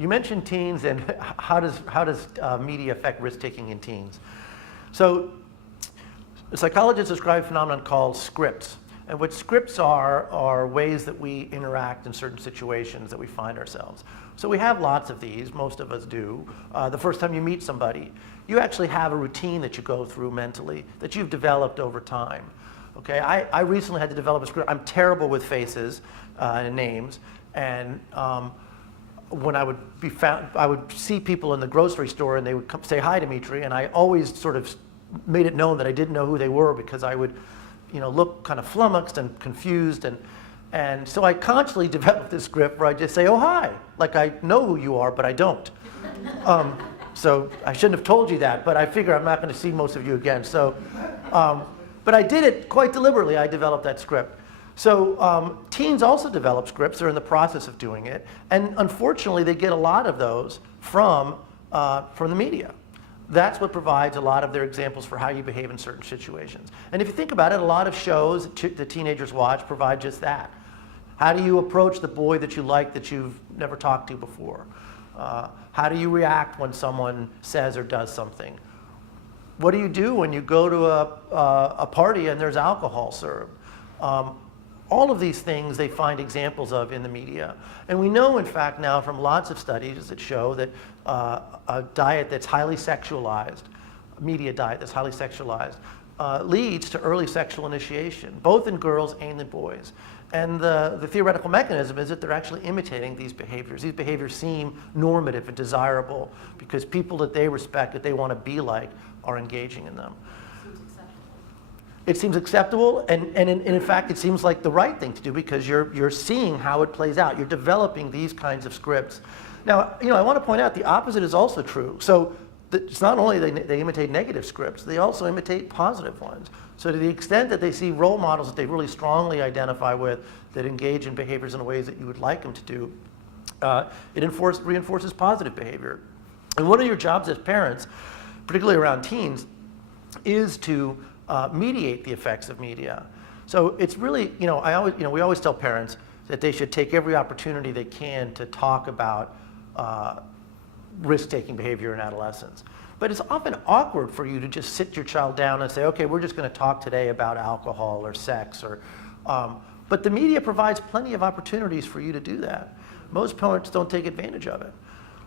you mentioned teens and how does media affect risk-taking in teens? So psychologists describe a phenomenon called scripts. And what scripts are ways that we interact in certain situations that we find ourselves. So we have lots of these, most of us do. The first time you meet somebody, you actually have a routine that you go through mentally that you've developed over time. Okay, I recently had to develop a script. I'm terrible with faces and names, and when I would be found, I would see people in the grocery store and they would come say hi, Dimitri, and I always sort of made it known that I didn't know who they were because I would, look kind of flummoxed and confused, and so I consciously developed this script where I just say, oh, hi, like I know who you are, but I don't. So I shouldn't have told you that, but I figure I'm not going to see most of you again. So, but I did it quite deliberately. I developed that script. So teens also develop scripts. They're in the process of doing it, and unfortunately, they get a lot of those from the media. That's what provides a lot of their examples for how you behave in certain situations. And if you think about it, a lot of shows that the teenagers watch provide just that. How do you approach the boy that you like that you've never talked to before? How do you react when someone says or does something? What do you do when you go to a party and there's alcohol served? All of these things they find examples of in the media. And we know, in fact, now from lots of studies that show that a diet that's highly sexualized, a media diet that's highly sexualized, leads to early sexual initiation, both in girls and in boys. And the theoretical mechanism is that they're actually imitating these behaviors. These behaviors seem normative and desirable because people that they respect, that they want to be like, are engaging in them. It seems acceptable, and in fact, it seems like the right thing to do because you're seeing how it plays out. You're developing these kinds of scripts. Now, I want to point out the opposite is also true. So it's not only they imitate negative scripts, they also imitate positive ones. So to the extent that they see role models that they really strongly identify with that engage in behaviors in ways that you would like them to do, it reinforces positive behavior. And one of your jobs as parents, particularly around teens, is to mediate the effects of media. So it's really, we always tell parents that they should take every opportunity they can to talk about risk-taking behavior in adolescence. But it's often awkward for you to just sit your child down and say, okay, we're just going to talk today about alcohol or sex, but the media provides plenty of opportunities for you to do that. Most parents don't take advantage of it.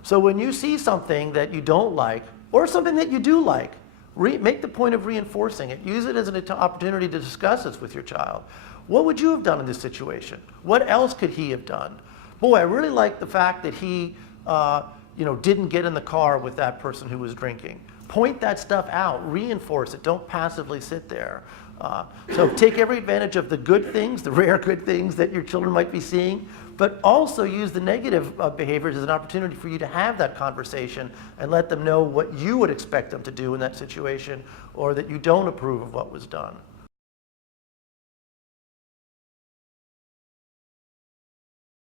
So when you see something that you don't like, or something that you do like, make the point of reinforcing it. Use it as an opportunity to discuss this with your child. What would you have done in this situation? What else could he have done? Boy, I really like the fact that he didn't get in the car with that person who was drinking. Point that stuff out. Reinforce it. Don't passively sit there. So take every advantage of the good things, the rare good things that your children might be seeing, but also use the negative behaviors as an opportunity for you to have that conversation and let them know what you would expect them to do in that situation or that you don't approve of what was done.